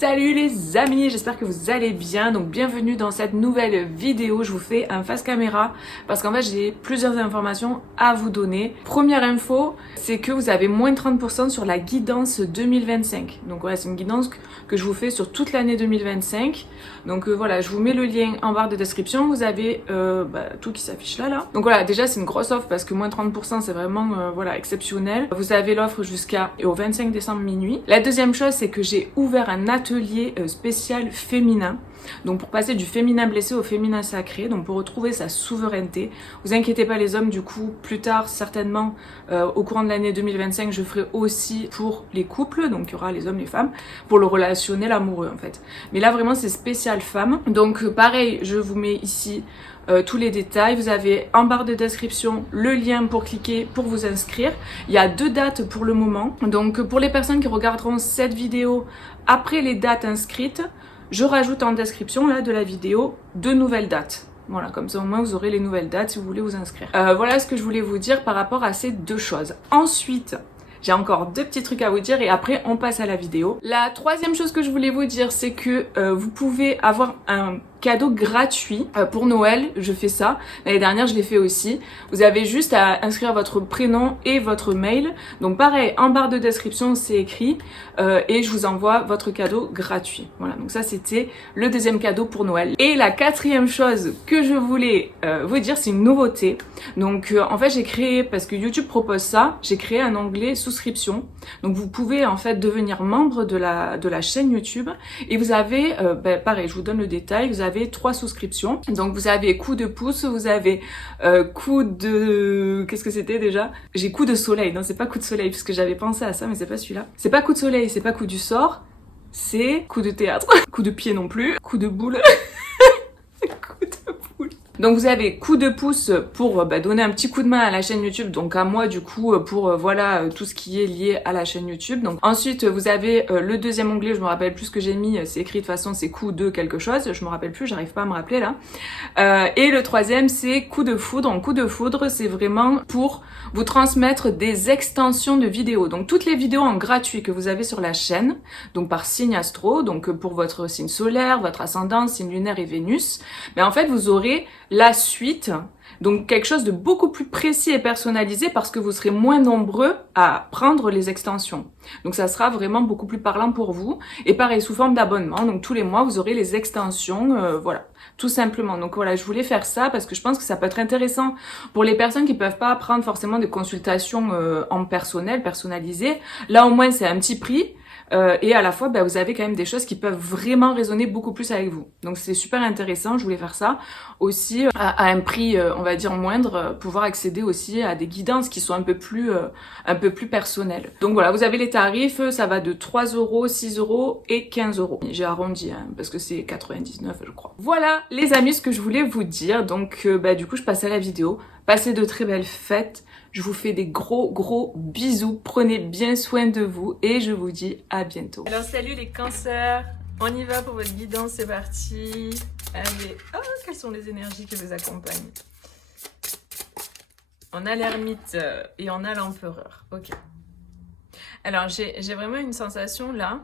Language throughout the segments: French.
Salut les amis, j'espère que vous allez bien. Donc bienvenue dans cette nouvelle vidéo. Je vous fais un face caméra parce qu'en fait j'ai plusieurs informations à vous donner. Première info, c'est que vous avez moins de 30% sur la guidance 2025. Donc voilà, c'est une guidance que je vous fais sur toute l'année 2025. Donc voilà, je vous mets le lien en barre de description. Vous avez tout qui s'affiche là. Donc voilà, déjà c'est une grosse offre parce que moins de 30% c'est vraiment voilà, exceptionnel. Vous avez l'offre jusqu'au 25 décembre minuit. La deuxième chose, c'est que j'ai ouvert un atelier spécial féminin. Donc pour passer du féminin blessé au féminin sacré, donc pour retrouver sa souveraineté. Vous inquiétez pas les hommes, du coup plus tard certainement au courant de l'année 2025 je ferai aussi pour les couples, donc il y aura les hommes, les femmes, pour le relationnel amoureux en fait. Mais là vraiment c'est spécial femmes. Donc pareil, je vous mets ici tous les détails. Vous avez en barre de description le lien pour cliquer pour vous inscrire. Il y a 2 dates pour le moment. Donc pour les personnes qui regarderont cette vidéo après les dates inscrites, je rajoute en description là de la vidéo 2 nouvelles dates. Voilà, comme ça au moins vous aurez les nouvelles dates si vous voulez vous inscrire. Voilà ce que je voulais vous dire par rapport à ces 2 choses. Ensuite, j'ai encore 2 petits trucs à vous dire et après on passe à la vidéo. La troisième chose que je voulais vous dire, c'est que vous pouvez avoir un cadeau gratuit pour Noël. Je fais ça. L'année dernière, je l'ai fait aussi. Vous avez juste à inscrire votre prénom et votre mail. Donc pareil, en barre de description, c'est écrit et je vous envoie votre cadeau gratuit. Voilà, donc ça c'était le deuxième cadeau pour Noël. Et la quatrième chose que je voulais vous dire, c'est une nouveauté. Donc en fait, j'ai créé, parce que YouTube propose ça, j'ai créé un onglet souscription. Donc vous pouvez en fait devenir membre de la chaîne YouTube et vous avez, pareil, je vous donne le détail, vous avez 3 souscriptions. Donc vous avez coup de pouce, vous avez coup de... Qu'est-ce que c'était déjà? J'ai coup de soleil, non c'est pas coup de soleil parce que j'avais pensé à ça mais c'est pas celui-là. C'est pas coup de soleil, c'est pas coup du sort, c'est coup de théâtre. Coup de pied non plus, coup de boule. Coup de boule. Donc vous avez coup de pouce pour donner un petit coup de main à la chaîne YouTube, donc à moi du coup pour voilà tout ce qui est lié à la chaîne YouTube. Donc ensuite vous avez le deuxième onglet, je me rappelle plus ce que j'ai mis, c'est écrit de toute façon c'est coup de quelque chose, je me rappelle plus, j'arrive pas à me rappeler là. Et le troisième c'est coup de foudre. En coup de foudre c'est vraiment pour vous transmettre des extensions de vidéos. Donc toutes les vidéos en gratuit que vous avez sur la chaîne, donc par signe astro, donc pour votre signe solaire, votre ascendant, signe lunaire et Vénus, mais en fait vous aurez la suite, donc quelque chose de beaucoup plus précis et personnalisé parce que vous serez moins nombreux à prendre les extensions. Donc ça sera vraiment beaucoup plus parlant pour vous. Et pareil, sous forme d'abonnement, donc tous les mois vous aurez les extensions, voilà, tout simplement. Donc voilà, je voulais faire ça parce que je pense que ça peut être intéressant pour les personnes qui peuvent pas prendre forcément des consultations en personnel, personnalisées. Là au moins c'est un petit prix. Et à la fois, vous avez quand même des choses qui peuvent vraiment résonner beaucoup plus avec vous. Donc c'est super intéressant, je voulais faire ça. Aussi, à un prix, on va dire moindre, pouvoir accéder aussi à des guidances qui sont un peu plus personnelles. Donc voilà, vous avez les tarifs, ça va de 3 €, 6 € et 15 €. J'ai arrondi, hein, parce que c'est 99 je crois. Voilà les amis, ce que je voulais vous dire. Donc du coup, je passe à la vidéo. Passez de très belles fêtes. Je vous fais des gros bisous. Prenez bien soin de vous et je vous dis à bientôt. Alors salut les cancers. On y va pour votre guidance, c'est parti. Allez, oh, quelles sont les énergies qui vous accompagnent? On a l'ermite et on a l'empereur. Ok. Alors j'ai vraiment une sensation là.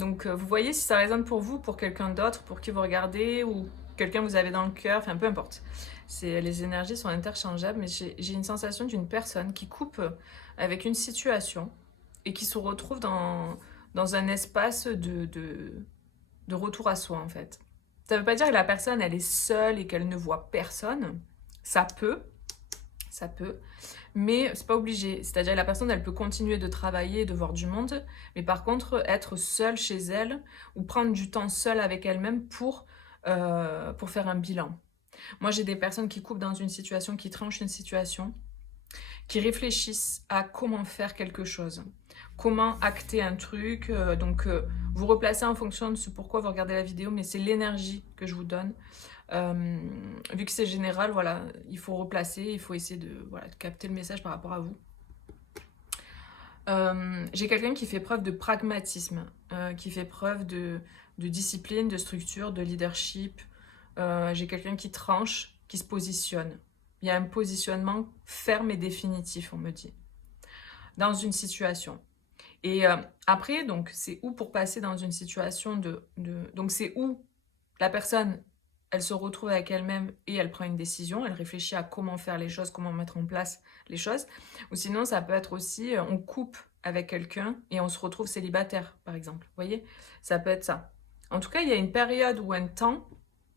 Donc vous voyez si ça résonne pour vous, pour quelqu'un d'autre, pour qui vous regardez ou quelqu'un que vous avez dans le cœur, enfin peu importe. Les énergies sont interchangeables, mais j'ai une sensation d'une personne qui coupe avec une situation et qui se retrouve dans un espace de retour à soi en fait. Ça veut pas dire que la personne elle est seule et qu'elle ne voit personne. Ça peut, mais c'est pas obligé. C'est-à-dire que la personne elle peut continuer de travailler, de voir du monde, mais par contre être seule chez elle ou prendre du temps seule avec elle-même pour faire un bilan. Moi, j'ai des personnes qui coupent dans une situation, qui tranchent une situation, qui réfléchissent à comment faire quelque chose, comment acter un truc. Donc, vous replacez en fonction de ce pourquoi vous regardez la vidéo, mais c'est l'énergie que je vous donne. Vu que c'est général, voilà, il faut replacer, il faut essayer de capter le message par rapport à vous. J'ai quelqu'un qui fait preuve de pragmatisme, qui fait preuve de discipline, de structure, de leadership. J'ai quelqu'un qui tranche, qui se positionne. Il y a un positionnement ferme et définitif, on me dit, dans une situation. Et après, donc, c'est où pour passer dans une situation donc, c'est où la personne, elle se retrouve avec elle-même et elle prend une décision, elle réfléchit à comment faire les choses, comment mettre en place les choses. Ou sinon, ça peut être aussi, on coupe avec quelqu'un et on se retrouve célibataire, par exemple. Vous voyez? Ça peut être ça. En tout cas, il y a une période ou un temps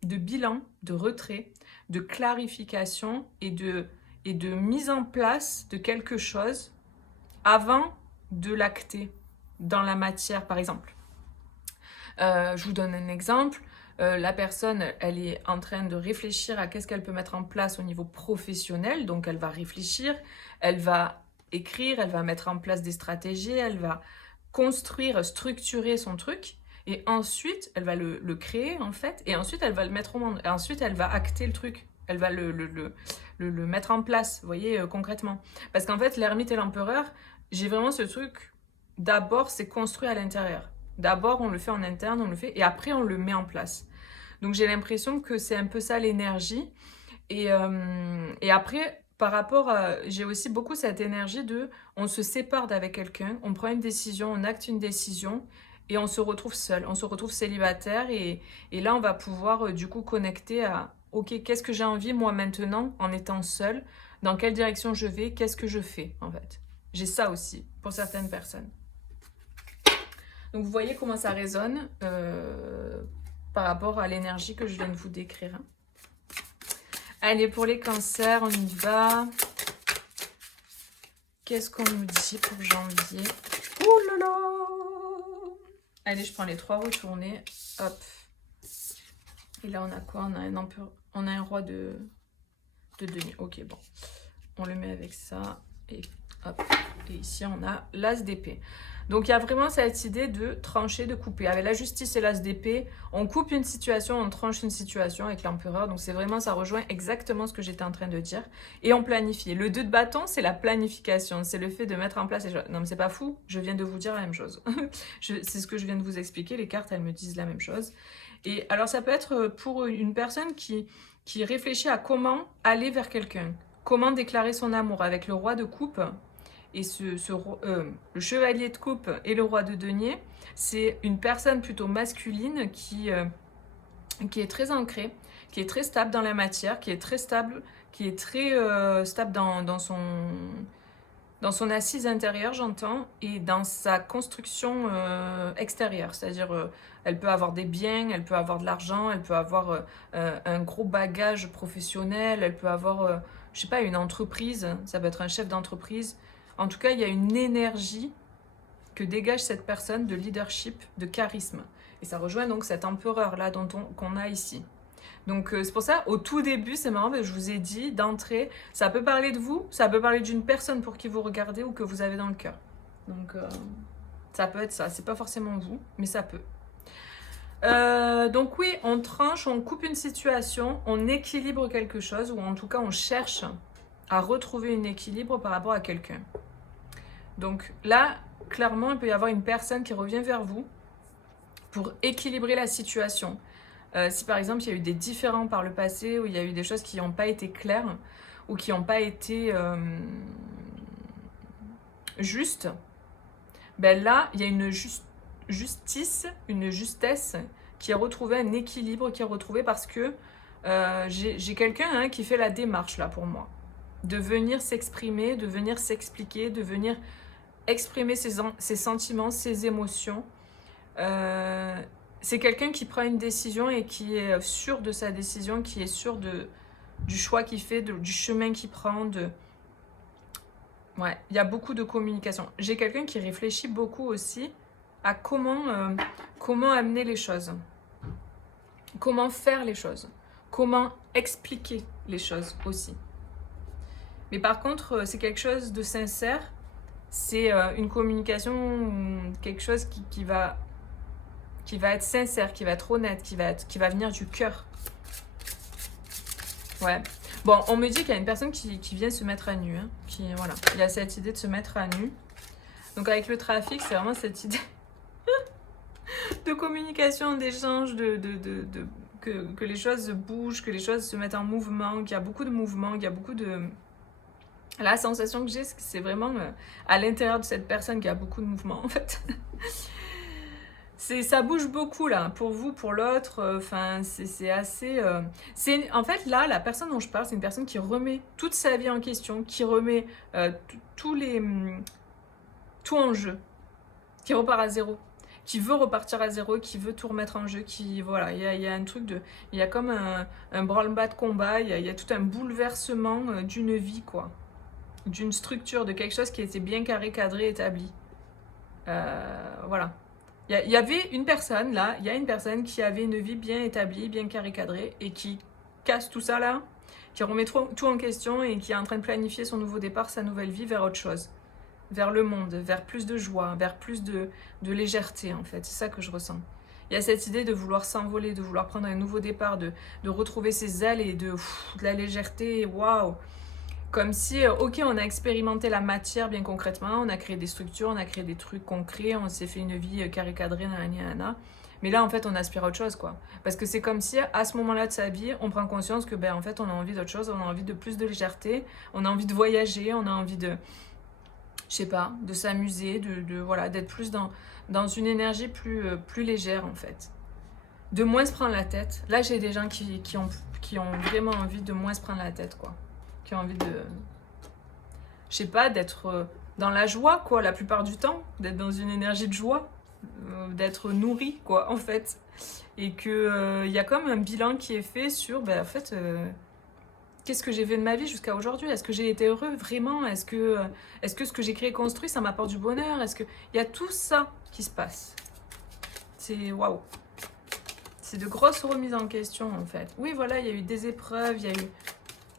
de bilan, de retrait, de clarification et de mise en place de quelque chose avant de l'acter dans la matière, par exemple. Je vous donne un exemple. La personne, elle est en train de réfléchir à qu'est-ce qu'elle peut mettre en place au niveau professionnel. Donc, elle va réfléchir, elle va écrire, elle va mettre en place des stratégies, elle va construire, structurer son truc. Et ensuite, elle va le créer, en fait. Et ensuite, elle va le mettre au monde. Et ensuite, elle va acter le truc. Elle va le mettre en place, vous voyez, concrètement. Parce qu'en fait, l'ermite et l'empereur, j'ai vraiment ce truc. D'abord, c'est construit à l'intérieur. D'abord, on le fait en interne, on le fait, et après, on le met en place. Donc, j'ai l'impression que c'est un peu ça l'énergie. Et après, par rapport à... J'ai aussi beaucoup cette énergie de... On se sépare d'avec quelqu'un, on prend une décision, on acte une décision, et on se retrouve seul, on se retrouve célibataire, et là, on va pouvoir du coup connecter à... Ok, qu'est-ce que j'ai envie, moi, maintenant, en étant seul? Dans quelle direction je vais? Qu'est-ce que je fais, en fait? J'ai ça aussi, pour certaines personnes. Donc vous voyez comment ça résonne par rapport à l'énergie que je viens de vous décrire. Allez, pour les cancers, on y va. Qu'est-ce qu'on nous dit pour janvier? Ouh là là! Allez, je prends les 3 retournés. Hop. Et là, on a quoi? On a un roi de denier. Ok, bon. On le met avec ça. Et hop. Et ici, on a l'as d'épée. Donc, il y a vraiment cette idée de trancher, de couper. Avec la justice et l'as d'épée, on coupe une situation, on tranche une situation avec l'empereur. Donc, c'est vraiment, ça rejoint exactement ce que j'étais en train de dire. Et on planifie. Le 2 de bâton, c'est la planification. C'est le fait de mettre en place les choses. Non, mais c'est pas fou. Je viens de vous dire la même chose. C'est ce que je viens de vous expliquer. Les cartes, elles me disent la même chose. Et alors, ça peut être pour une personne qui réfléchit à comment aller vers quelqu'un. Comment déclarer son amour avec le roi de coupe. Et le chevalier de coupe et le roi de denier, c'est une personne plutôt masculine qui est très ancrée, qui est très stable dans la matière, qui est très stable, stable dans son assise intérieure, j'entends, et dans sa construction extérieure. C'est-à-dire, elle peut avoir des biens, elle peut avoir de l'argent, elle peut avoir un gros bagage professionnel, elle peut avoir, je sais pas, une entreprise, ça peut être un chef d'entreprise. En tout cas, il y a une énergie que dégage cette personne de leadership, de charisme. Et ça rejoint donc cet empereur-là qu'on a ici. Donc c'est pour ça, au tout début, c'est marrant, je vous ai dit d'entrée, ça peut parler de vous, ça peut parler d'une personne pour qui vous regardez ou que vous avez dans le cœur. Donc ça peut être ça, c'est pas forcément vous, mais ça peut. Donc oui, on tranche, on coupe une situation, on équilibre quelque chose, ou en tout cas on cherche à retrouver un équilibre par rapport à quelqu'un. Donc là, clairement, il peut y avoir une personne qui revient vers vous pour équilibrer la situation. Si par exemple, il y a eu des différends par le passé, ou il y a eu des choses qui n'ont pas été claires, ou qui n'ont pas été justes, ben là, il y a une justice, une justesse qui est retrouvée, un équilibre qui est retrouvé parce que j'ai quelqu'un qui fait la démarche là pour moi. De venir s'exprimer, de venir s'expliquer, de venir exprimer ses sentiments, ses émotions. C'est quelqu'un qui prend une décision et qui est sûr de sa décision, qui est sûr du choix qu'il fait, du chemin qu'il prend. Ouais, il y a beaucoup de communication. J'ai quelqu'un qui réfléchit beaucoup aussi à comment amener les choses, comment faire les choses, comment expliquer les choses aussi. Mais par contre, c'est quelque chose de sincère, c'est une communication, quelque chose qui va être sincère, qui va être honnête, qui va venir du cœur. Ouais. Bon, on me dit qu'il y a une personne qui vient se mettre à nu. Voilà, il y a cette idée de se mettre à nu. Donc avec le trafic, c'est vraiment cette idée de communication, d'échange, que les choses bougent, que les choses se mettent en mouvement, qu'il y a beaucoup de mouvements, qu'il y a beaucoup de La sensation que j'ai, c'est vraiment à l'intérieur de cette personne qui a beaucoup de mouvement en fait. Ça bouge beaucoup là, pour vous, pour l'autre, enfin c'est assez... en fait là, la personne dont je parle, c'est une personne qui remet toute sa vie en question, qui remet tout en jeu, qui repart à zéro, qui veut repartir à zéro, qui veut tout remettre en jeu, qui... Voilà, il y a un truc de... Il y a comme un branle-bas de combat, il y a tout un bouleversement d'une vie, quoi. D'une structure, de quelque chose qui était bien carré, cadré, établi. Voilà. Il y avait une personne, là, il y a une personne qui avait une vie bien établie, bien carré, cadré, et qui casse tout ça, là, qui remet tout en question et qui est en train de planifier son nouveau départ, sa nouvelle vie vers autre chose. Vers le monde, vers plus de joie, vers plus de légèreté, en fait. C'est ça que je ressens. Il y a cette idée de vouloir s'envoler, de vouloir prendre un nouveau départ, de retrouver ses ailes et de la légèreté, waouh! Comme si, ok, on a expérimenté la matière bien concrètement, on a créé des structures, on a créé des trucs concrets, on s'est fait une vie carré cadrée, nanana. Mais là, en fait, on aspire à autre chose, quoi. Parce que c'est comme si, à ce moment-là de sa vie, on prend conscience que, ben, en fait, on a envie d'autre chose, on a envie de plus de légèreté, on a envie de voyager, on a envie de, je sais pas, de s'amuser, voilà, d'être plus dans une énergie plus légère, en fait. De moins se prendre la tête. Là, j'ai des gens qui ont vraiment envie de moins se prendre la tête, quoi. Qui ont envie de, je sais pas, d'être dans la joie, quoi, la plupart du temps, d'être dans une énergie de joie, d'être nourri, quoi, en fait. Et que y a comme un bilan qui est fait sur, ben, en fait, qu'est-ce que j'ai fait de ma vie jusqu'à aujourd'hui? Est-ce que j'ai été heureux, vraiment? Est-ce que ce que j'ai créé et construit, ça m'apporte du bonheur? Est-ce que... Il y a tout ça qui se passe. C'est waouh. C'est de grosses remises en question, en fait. Oui, voilà, il y a eu des épreuves, il y a eu...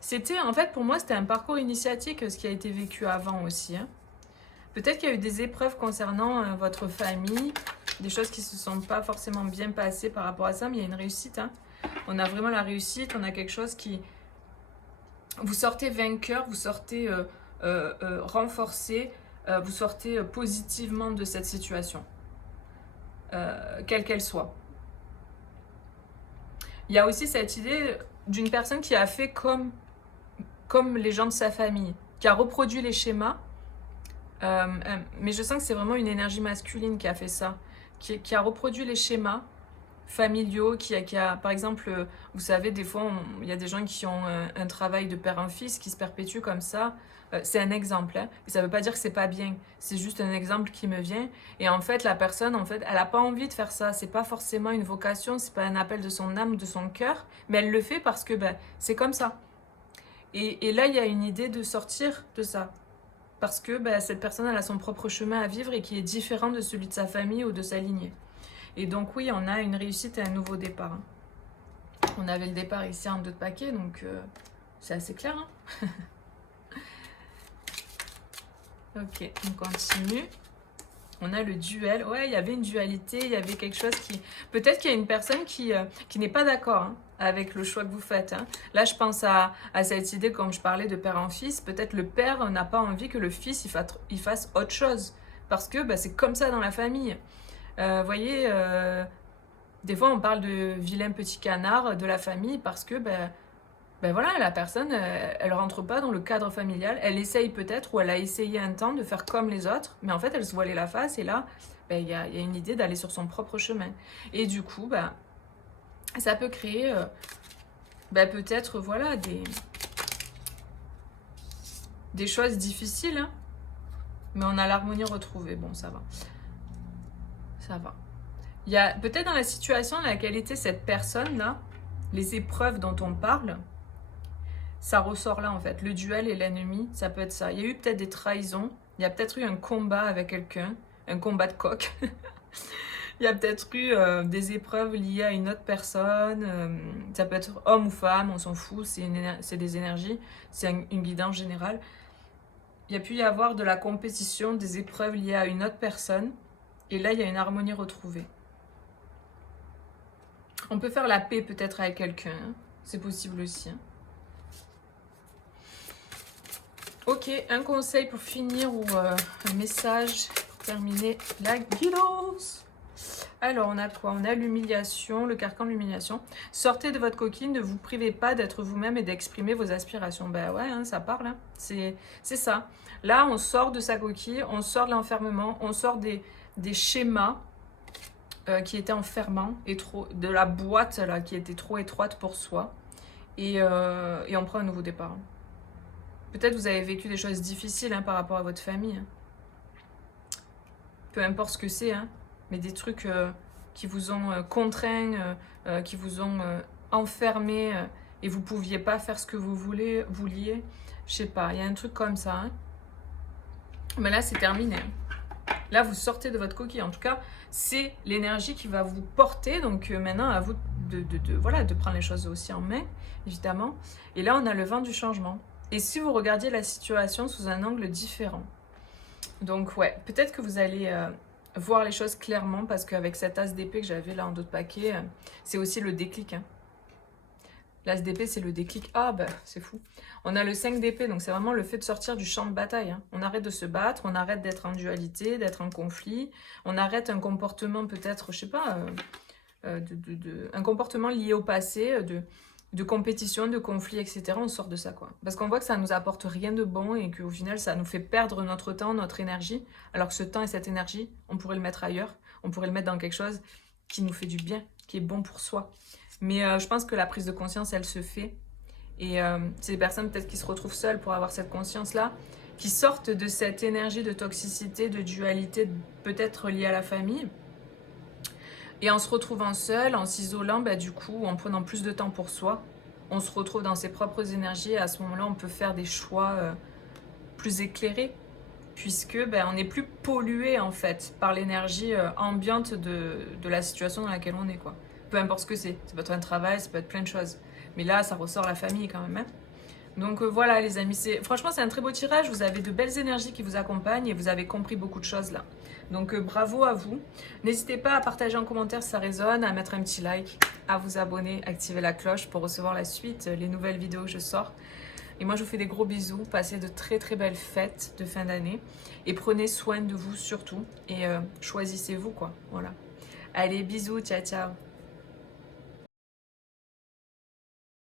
C'était, en fait, pour moi, c'était un parcours initiatique, ce qui a été vécu avant aussi. Hein. Peut-être qu'il y a eu des épreuves concernant votre famille, des choses qui ne se sont pas forcément bien passées par rapport à ça, mais il y a une réussite. Hein. On a vraiment la réussite, on a quelque chose qui... Vous sortez vainqueur, vous sortez renforcé, vous sortez positivement de cette situation, quelle qu'elle soit. Il y a aussi cette idée d'une personne qui a fait comme les gens de sa famille, qui a reproduit les schémas, mais je sens que c'est vraiment une énergie masculine qui a fait ça, qui a reproduit les schémas familiaux, qui a par exemple, vous savez, des fois, il y a des gens qui ont un travail de père en fils qui se perpétue comme ça. C'est un exemple, hein, et ça ne veut pas dire que c'est pas bien, c'est juste un exemple qui me vient. Et en fait, la personne, en fait, elle n'a pas envie de faire ça, c'est pas forcément une vocation, c'est pas un appel de son âme, de son cœur, mais elle le fait parce que ben, c'est comme ça. Et là, il y a une idée de sortir de ça. Parce que bah, cette personne, elle a son propre chemin à vivre et qui est différent de celui de sa famille ou de sa lignée. Et donc oui, on a une réussite et un nouveau départ. Hein. On avait le départ ici en 2 de paquet, donc c'est assez clair. Hein. Ok, on continue. On a le duel. Ouais, il y avait une dualité, il y avait quelque chose qui... Peut-être qu'il y a une personne qui n'est pas d'accord hein, avec le choix que vous faites. Hein. Là, je pense à cette idée, comme je parlais de père en fils. Peut-être le père n'a pas envie que le fils il fasse autre chose. Parce que bah, c'est comme ça dans la famille. Vous voyez, des fois, on parle de vilain petit canard de la famille parce que... Ben voilà, la personne, elle rentre pas dans le cadre familial. Elle essaye peut-être, ou elle a essayé un temps de faire comme les autres, mais en fait, elle se voilait la face. Et là, ben, y a une idée d'aller sur son propre chemin. Et du coup, ben, ça peut créer ben, peut-être voilà, des choses difficiles. Hein, mais on a l'harmonie retrouvée. Bon, ça va. Ça va. Il y a peut-être dans la situation dans laquelle était cette personne-là, les épreuves dont on parle... Ça ressort là en fait, le duel et l'ennemi, ça peut être ça. Il y a eu peut-être des trahisons, il y a peut-être eu un combat avec quelqu'un, un combat de coq. Il y a peut-être eu des épreuves liées à une autre personne, ça peut être homme ou femme, on s'en fout, c'est des énergies, c'est une guidance générale. Il y a pu y avoir de la compétition, des épreuves liées à une autre personne, et là il y a une harmonie retrouvée. On peut faire la paix peut-être avec quelqu'un, hein. C'est possible aussi. Hein. Ok, un conseil pour finir ou un message pour terminer la guidance. Alors, on a quoi? On a l'humiliation, le carcan de l'humiliation. Sortez de votre coquille, ne vous privez pas d'être vous-même et d'exprimer vos aspirations. Ben ouais, hein, ça parle, hein. C'est ça. Là, on sort de sa coquille, on sort de l'enfermement, on sort des schémas qui étaient enfermants, et de la boîte là, qui était trop étroite pour soi. Et on prend un nouveau départ. Peut-être vous avez vécu des choses difficiles hein, par rapport à votre famille. Peu importe ce que c'est, hein. Mais des trucs qui vous ont contraint, qui vous ont enfermé et vous pouviez pas faire ce que vous vouliez. Je sais pas, il y a un truc comme ça. Hein. Mais là, c'est terminé. Là, vous sortez de votre coquille. En tout cas, c'est l'énergie qui va vous porter. Donc maintenant, à vous voilà, de prendre les choses aussi en main, évidemment. Et là, on a le vent du changement. Et si vous regardiez la situation sous un angle différent. Donc ouais, peut-être que vous allez voir les choses clairement parce qu'avec cet as d'épée que j'avais là en dos de paquet, c'est aussi le déclic. Hein. L'as d'épée, c'est le déclic. Ah bah, c'est fou. On a le 5 d'épée, donc c'est vraiment le fait de sortir du champ de bataille. Hein. On arrête de se battre, on arrête d'être en dualité, d'être en conflit. On arrête un comportement peut-être, je sais pas, un comportement lié au passé, de compétition, de conflit, etc. On sort de ça, quoi. Parce qu'on voit que ça nous apporte rien de bon et qu'au final, ça nous fait perdre notre temps, notre énergie. Alors que ce temps et cette énergie, on pourrait le mettre ailleurs. On pourrait le mettre dans quelque chose qui nous fait du bien, qui est bon pour soi. Mais je pense que la prise de conscience, elle se fait. Et c'est des personnes peut-être qui se retrouvent seules pour avoir cette conscience-là, qui sortent de cette énergie de toxicité, de dualité, peut-être liée à la famille. Et en se retrouvant seul, en s'isolant, bah, du coup, en prenant plus de temps pour soi, on se retrouve dans ses propres énergies et à ce moment-là, on peut faire des choix plus éclairés puisque on n'est plus pollué en fait par l'énergie ambiante de la situation dans laquelle on est, quoi. Peu importe ce que c'est. Ça peut être un travail, ça peut être plein de choses. Mais là, ça ressort la famille quand même. Hein. Donc voilà les amis, franchement c'est un très beau tirage, vous avez de belles énergies qui vous accompagnent et vous avez compris beaucoup de choses là. Donc bravo à vous. N'hésitez pas à partager en commentaire si ça résonne, à mettre un petit like, à vous abonner, activer la cloche pour recevoir la suite, les nouvelles vidéos que je sors. Et moi je vous fais des gros bisous, passez de très très belles fêtes de fin d'année et prenez soin de vous surtout et choisissez-vous quoi, voilà. Allez bisous, ciao ciao.